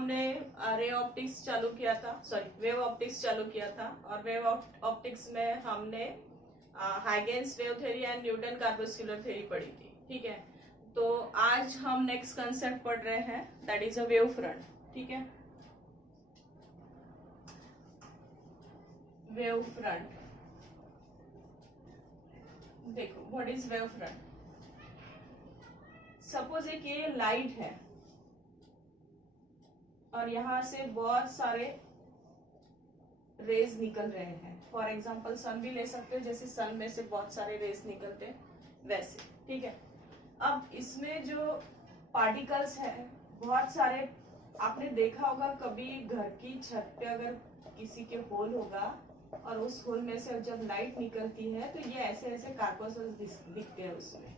हमने ray optics चालू किया था, सॉरी वेव ऑप्टिक्स चालू किया था, और वेव ऑप्टिक्स में हमने Huygens wave theory and Newton corpuscular theory पढ़ी थी। ठीक है, तो आज हम नेक्स्ट कंसेप्ट पढ़ रहे हैं, that is a wave front. ठीक है, वेव फ्रंट। देखो what is wave front. Suppose एक ये लाइट है और यहां से बहुत सारे रेज निकल रहे हैं। फॉर एग्जाम्पल सन भी ले सकते हो, जैसे सन में से बहुत सारे रेज निकलते हैं वैसे। ठीक है, अब इसमें जो पार्टिकल्स हैं बहुत सारे, आपने देखा होगा कभी घर की छत पे अगर किसी के होल होगा और उस होल में से जब लाइट निकलती है तो ये ऐसे ऐसे कार्पस्कल्स दिखते हैं उसमें।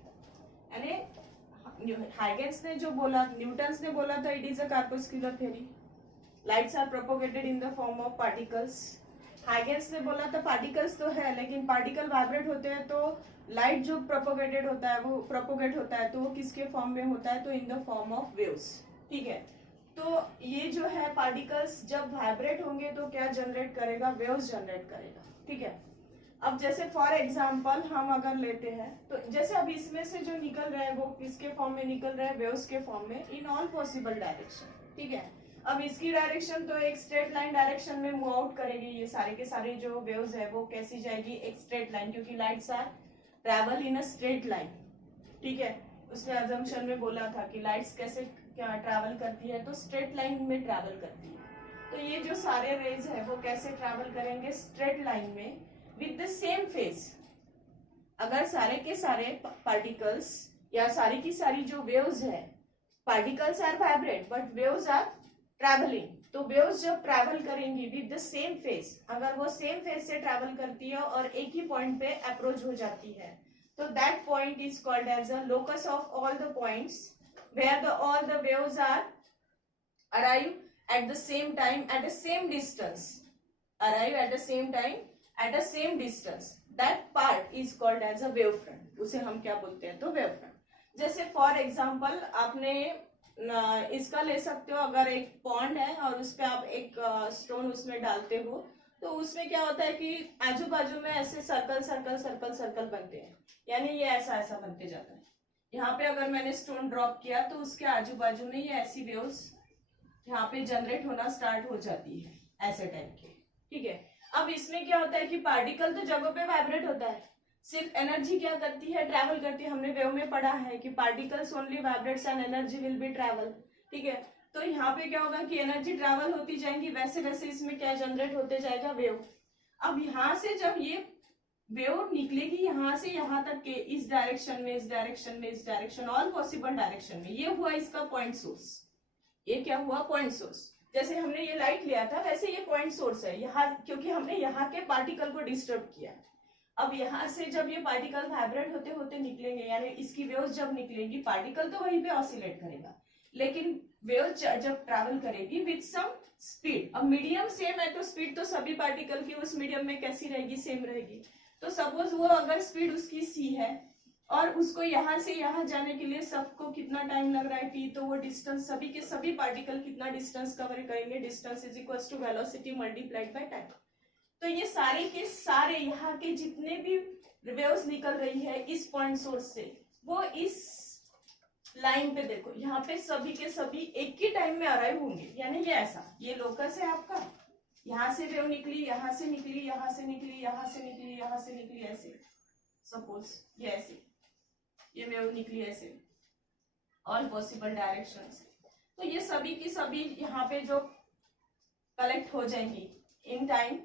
यानी हाइगेंस ने जो बोला, न्यूटन्स ने बोला था it is a corpuscular theory, lights are propagated in the form of particles. Huygens ने बोला था पार्टिकल्स तो है लेकिन पार्टिकल वाइब्रेट होते हैं, तो लाइट जो प्रोपोगेटेड होता है वो प्रोपोगेट होता है तो वो किसके फॉर्म में होता है, तो इन द फॉर्म ऑफ वेव्स। ठीक है, तो ये जो है पार्टिकल्स जब वाइब्रेट होंगे तो क्या जनरेट करेगा, वेव्स जनरेट करेगा। ठीक है, अब जैसे फॉर एग्जांपल हम अगर लेते हैं तो जैसे अब इसमें से जो निकल रहे हैं वो किसके फॉर्म में निकल रहे हैं, वेव्स के फॉर्म में, इन ऑल पॉसिबल डायरेक्शन। ठीक है, अब इसकी डायरेक्शन तो एक स्ट्रेट लाइन डायरेक्शन में मूव आउट करेगी। ये सारे के सारे जो वेव्स है वो कैसी जाएगी, एक स्ट्रेट लाइन, क्योंकि lights are travel in a straight line. ठीक है, उसने अजम्पशन में बोला था कि लाइट्स कैसे क्या ट्रैवल करती है, तो स्ट्रेट लाइन में ट्रैवल करती है। तो ये जो सारे रेज है वो कैसे ट्रैवल करेंगे, स्ट्रेट लाइन में विद द सेम फेज। अगर सारे के सारे पार्टिकल्स या सारी की सारी जो वेव्स है, particles are vibrate but waves are travelling, तो वेव्स जब ट्रैवल करेंगी विद द सेम फेज, अगर वो सेम फेज से ट्रैवल करती है और एक ही पॉइंट पे अप्रोच हो जाती है, तो that point is called as a locus of all the points where the all the waves are arrive at the same time at the same distance, arrive at the same time at the same distance, that part is called as a wave front. उसे हम क्या बोलते हैं, तो wave front. जैसे for example आपने इसका ले सकते हो, अगर एक पॉन्ड है और उस पे आप एक स्टोन उसमें डालते हो तो उसमें क्या होता है कि आजू बाजू में ऐसे सर्कल सर्कल सर्कल सर्कल बनते हैं, यानी ये ऐसा ऐसा बनते जाता है। यहाँ पे अगर मैंने स्टोन ड्रॉप किया तो उसके आजू बाजू में ये ऐसी वेव्स यहाँ पे जनरेट होना स्टार्ट हो जाती है, ऐसे टाइप के। ठीक है, अब इसमें क्या होता है कि पार्टिकल तो जगह पे वाइब्रेट होता है, सिर्फ एनर्जी क्या करती है, ट्रैवल करती है। हमने वेव में पढ़ा है कि particles only vibrates and energy will be travel. ठीक है, तो यहाँ पे क्या होगा कि एनर्जी ट्रैवल होती जाएंगी, वैसे वैसे इसमें क्या जनरेट होते जाएगा, वेव। अब यहाँ से जब ये वेव निकलेगी यहाँ से यहाँ तक के, इस डायरेक्शन में, इस डायरेक्शन में, इस डायरेक्शन, ऑल पॉसिबल डायरेक्शन में, ये हुआ इसका पॉइंट सोर्स। ये क्या हुआ, पॉइंट सोर्स। जैसे हमने ये लाइट लिया था वैसे ये पॉइंट सोर्स है यहाँ, क्योंकि हमने यहाँ के पार्टिकल को डिस्टर्ब किया। अब यहाँ से जब ये पार्टिकल वाइब्रेट होते होते निकलेंगे, यानी इसकी वेव्स जब निकलेंगी, पार्टिकल तो वहीं पे ऑसिलेट करेगा लेकिन वेव जब ट्रैवल करेगी विद सम स्पीड। अब मीडियम सेम है तो स्पीड तो सभी पार्टिकल की उस मीडियम में कैसी रहेगी, सेम रहेगी। तो सपोज वो अगर स्पीड उसकी सी है और उसको यहाँ से यहाँ जाने के लिए सबको कितना टाइम लग रहा है टी, तो वो डिस्टेंस, सभी के सभी पार्टिकल कितना डिस्टेंस कवर करेंगे, distance is equal to velocity multiplied by time. तो ये सारे के सारे यहाँ के जितने भी वेव्स निकल रही है इस पॉइंट सोर्स से, वो इस लाइन पे देखो, यहाँ पे सभी के सभी एक ही टाइम में अराइव होंगे। यानी ये ऐसा, ये लोकस है आपका, यहाँ से वेव निकली, यहाँ से निकली, यहाँ से निकली, यहाँ से निकली, यहाँ से निकली, ऐसे सपोज ये ऐसे ये वेव निकली ऐसे, ऑल पॉसिबल डायरेक्शन से। तो ये सभी की सभी यहाँ पे जो कलेक्ट हो जाएंगी in time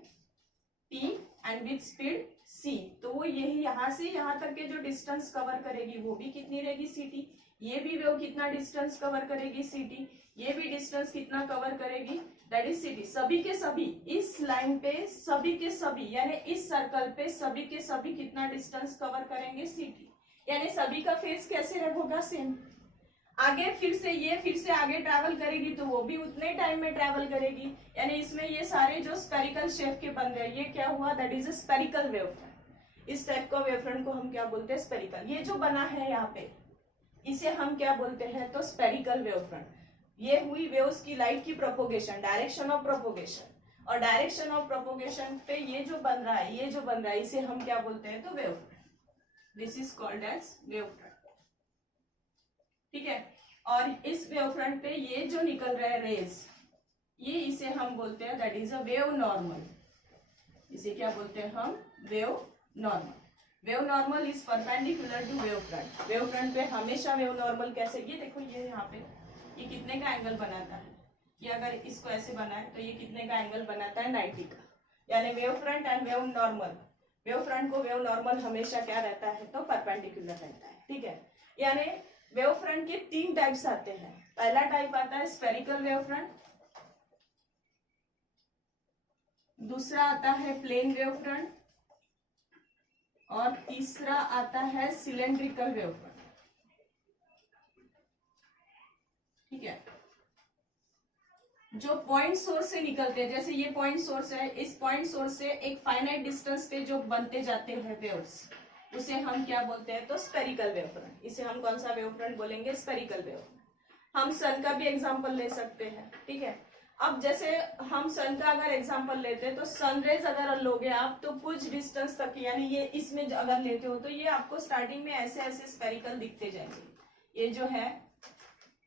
t and with speed c, तो वो यही यहाँ से यहाँ तक के जो डिस्टेंस कवर करेगी वो भी कितनी रहेगी, ct। ये भी वेव कितना डिस्टेंस कवर करेगी, ct। ये भी डिस्टेंस कितना कवर करेगी, दैट इज ct। सभी के सभी इस लाइन पे, सभी के सभी यानी इस सर्कल पे सभी के सभी कितना डिस्टेंस कवर करेंगे, ct। यानी सभी का फेज कैसे होगा, सेम। आगे फिर से आगे ट्रैवल करेगी तो वो भी उतने टाइम में ट्रैवल करेगी। यानी इसमें ये सारे जो स्पेरिकल शेप के बन रहे हैं, ये क्या हुआ, that is a spherical wave front. इस टाइप का वेव फ्रंट को हम क्या बोलते हैं, स्पेरिकल। ये जो बना है यहाँ पे इसे हम क्या बोलते हैं, तो स्पेरिकल वेव फ्रंट। ये हुई वेव्स की लाइट की प्रोपोगेशन, डायरेक्शन ऑफ प्रोपोगेशन। और डायरेक्शन ऑफ प्रोपोगेशन पे ये जो बन रहा है, ये जो बन रहा है, इसे हम क्या बोलते हैं, तो wave front. This is called as wave front. ठीक है। और इस वेव फ्रंट पे ये जो निकल रहा है रेज, ये इसे हम बोलते हैं that is a wave normal. इसे क्या बोलते हैं हम, wave normal. Wave normal is perpendicular to wave front. Wave front पे हमेशा वेव नॉर्मल कैसे, ये देखो ये यहाँ पे ये कितने का एंगल बनाता है, ये अगर इसको ऐसे बनाए तो ये कितने का एंगल बनाता है, 90 का। यानी wave front end wave normal, wave front को वेव नॉर्मल हमेशा क्या रहता है, तो परपेंडिकुलर रहता है। ठीक है। यानी वेव फ्रंट के 3 टाइप्स आते हैं। पहला टाइप आता है स्फेरिकल वेव फ्रंट, दूसरा आता है प्लेन वेव फ्रंट, और तीसरा आता है सिलेंड्रिकल वेव फ्रंट। ठीक है। जो पॉइंट सोर्स से निकलते हैं, जैसे ये पॉइंट सोर्स है, इस पॉइंट सोर्स से एक फाइनाइट डिस्टेंस पे जो बनते जाते हैं वेव्स, उसे हम क्या बोलते हैं, तो स्फेरिकल वेव फ्रंट। इसे हम कौन सा वेव फ्रंट बोलेंगे, स्फेरिकल वेव फ्रंट। हम सन का भी एग्जांपल ले सकते हैं। ठीक है। अब जैसे हम सन का अगर एग्जांपल लेते हैं, तो सनरेज अगर लोगे आप तो कुछ डिस्टेंस तक, यानी ये इसमें अगर लेते हो तो ये आपको स्टार्टिंग में ऐसे ऐसे स्फेरिकल दिखते जाएंगे। ये जो है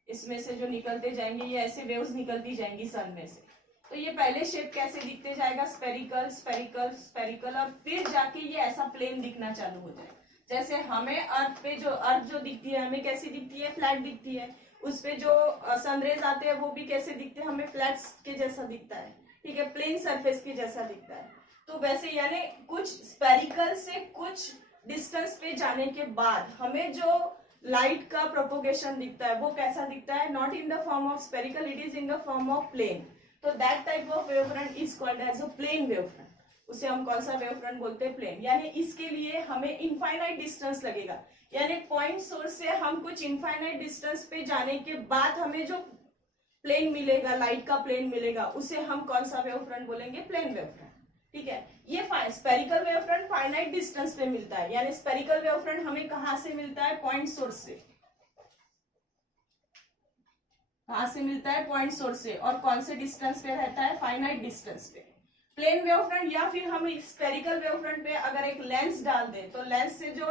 इसमें से जो निकलते जाएंगे, ये ऐसे वेव्स निकलती जाएंगी सन में से। तो ये पहले शेप कैसे दिखते जाएगा, स्फेरिकल स्फेरिकल स्फेरिकल, और फिर जाके ये ऐसा प्लेन दिखना चालू हो जाएगा। जैसे हमें अर्थ पे जो अर्थ जो दिखती है, हमें कैसी दिखती है, फ्लैट दिखती है। उस पे जो सनरेज आते हैं वो भी कैसे दिखते हैं, हमें फ्लैट्स के जैसा दिखता है। ठीक है, प्लेन सरफेस के जैसा दिखता है। तो वैसे यानी कुछ स्फेरिकल से कुछ डिस्टेंस पे जाने के बाद हमें जो लाइट का प्रोपोगेशन दिखता है, वो कैसा दिखता है, not in the form of spherical, it is in the form of plane. तो that type of wave front is called as a plane wave front. उसे हम कौन सा वेव फ्रंट बोलते हैं, प्लेन। यानी इसके लिए हमें इनफाइनाइट डिस्टेंस लगेगा, यानी पॉइंट सोर्स से हम कुछ इनफाइनाइट डिस्टेंस पे जाने के बाद हमें जो प्लेन मिलेगा, लाइट का प्लेन मिलेगा, उसे हम कौन सा वेव फ्रंट बोलेंगे, प्लेन वेव फ्रंट। ठीक है। ये spherical wave front finite distance पे मिलता है, यानी स्फेरिकल वेव फ्रंट हमें कहां से मिलता है, पॉइंट सोर्स से। कहां से मिलता है, पॉइंट सोर्स से, और कौन से डिस्टेंस पे रहता है, फाइनाइट डिस्टेंस पे। प्लेन वेव फ्रंट या फिर हम स्फेरिकल वेव फ्रंट पे अगर एक लेंस डाल दे, तो लेंस से जो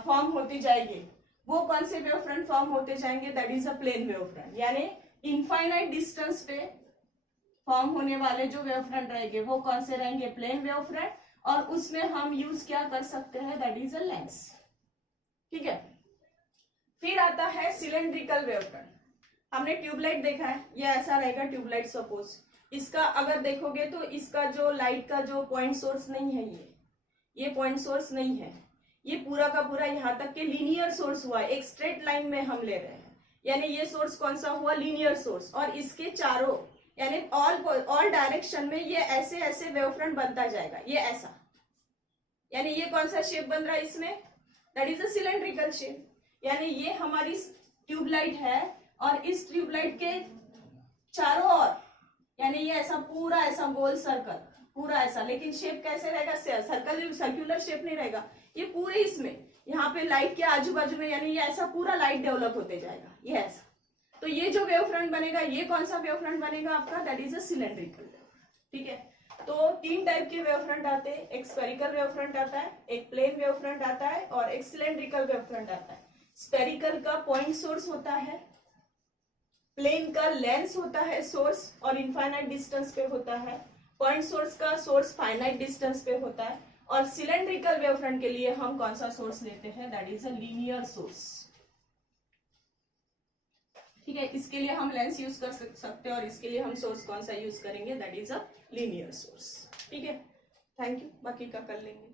फॉर्म होती जाएगी, वो कौन से वेव फ्रंट फॉर्म होते जाएंगे, that is a plane wave front. यानी इनफाइनाइट डिस्टेंस पे फॉर्म होने वाले जो वेव फ्रंट रहेंगे वो कौन से रहेंगे, प्लेन वेव फ्रंट। और उसमें हम यूज क्या कर सकते हैं, दैट इज अ लेंस। ठीक है। फिर आता है सिलेंड्रिकल वेव फ्रंट। हमने ट्यूबलाइट देखा है, ये ऐसा रहेगा ट्यूबलाइट सपोज। इसका अगर देखोगे तो इसका जो लाइट का जो पॉइंट सोर्स नहीं है, ये पॉइंट सोर्स नहीं है, ये पूरा का पूरा यहाँ तक के लीनियर सोर्स हुआ है, एक स्ट्रेट लाइन में हम ले रहे हैं। यानी ये सोर्स कौन सा हुआ, लीनियर सोर्स, और इसके चारों यानी ऑल डायरेक्शन में ये ऐसे ऐसे वेव फ्रंट बनता जाएगा, ये ऐसा। यानी ये कौन सा शेप बन रहा है इसमें, that is a cylindrical shape. यानी ये हमारी ट्यूबलाइट है, और इस ट्यूबलाइट के चारों ओर यानी ये ऐसा पूरा ऐसा गोल सर्कल, पूरा ऐसा, लेकिन शेप कैसे रहेगा, सर्कल सर्कुलर शेप नहीं रहेगा, ये पूरे इसमें यहाँ पे लाइट के आजू बाजू में, यानी ये ऐसा पूरा लाइट डेवलप होते जाएगा, ये ऐसा। तो ये जो वेव फ्रंट बनेगा, ये कौन सा वेव फ्रंट बनेगा आपका, that is a cylindrical wave front. ठीक है। तो 3 टाइप के वेव फ्रंट आते हैं, एक स्फेरिकल वेव फ्रंट आता है, एक प्लेन वेव फ्रंट आता है, और एक सिलेंड्रिकल वेव फ्रंट आता है। स्फेरिकल का पॉइंट सोर्स होता है, प्लेन का लेंस होता है सोर्स, और इनफाइनाइट डिस्टेंस पे होता है। पॉइंट सोर्स का सोर्स फाइनाइट डिस्टेंस पे होता है। और सिलेंड्रिकल वेव फ्रंट के लिए हम कौन सा सोर्स लेते हैं, that is a linear source. ठीक है। इसके लिए हम लेंस यूज कर सकते हैं, और इसके लिए हम सोर्स कौन सा यूज करेंगे, that is a linear source. ठीक है। थैंक यू, बाकी का कर लेंगे।